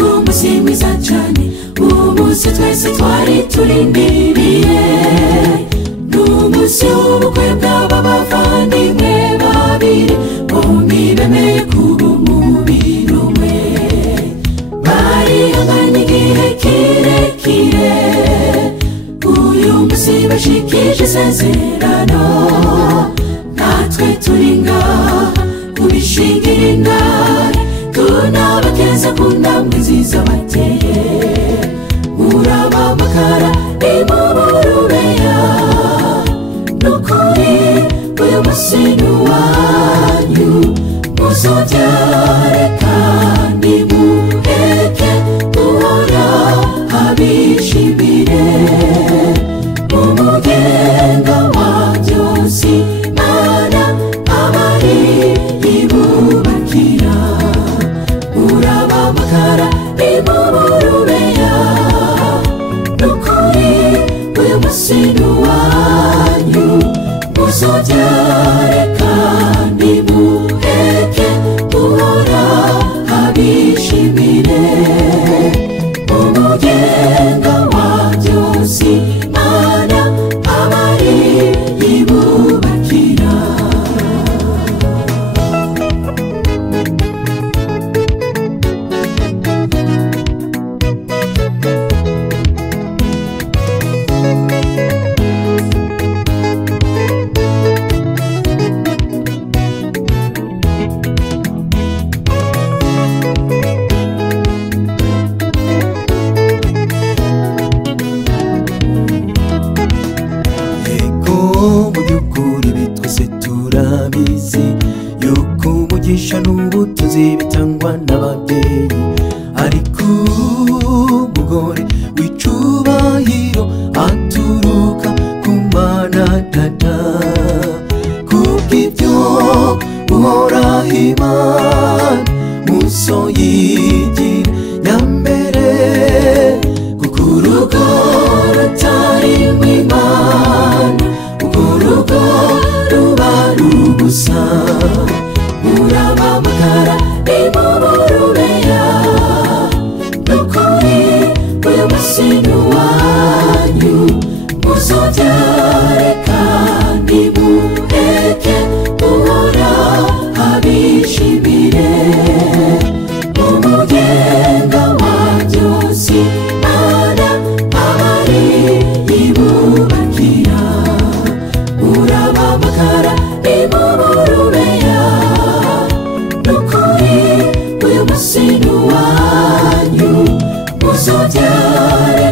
Umusi mwiza cyane, umunsi twese twari turindiriye, n'umunsi w'ubukwe bw'aba bavandimwe babiri bombi bemeye kuba umubiri umwe. Barihanganye igihe kirekire, uyu munsi bashikije isezerano, natwe turi ngaha kubishingira intare, tunabageza ku ntambwe nziza bateye. Murabamakara nimuburubeya, nukuri uyu munsi ni uwanyu, muzobyare kandi muheke guhora abishimire. Umugenga wa byose Imana abari ibubakira, murabamakara nimuburubeya, nukuri uyu munsi ni uwanyu, muzobyare kandi muheke guhora abishimire. Umugenga wa byose Imana abari ibubakira. N'ubutunzi bitangwa n'ababyeyi, ariko umugore w'icubahiro aturuka ku Mana Data. Kubw'ibyo uhoraho Imana muzoyigira nyambere, kuko urugo rutarimo Imana urwo rugo ruba rubusa. Murabamakara nimuburubeya, nukuri uyu munsi ni uwanyu, muzobyare kandi muheke guhora abishimire. Umugenga wa byose Imana abari ibubakira, murabamakara nimuburubeya, nukuri uyu munsi ni uwanyu, muzobyare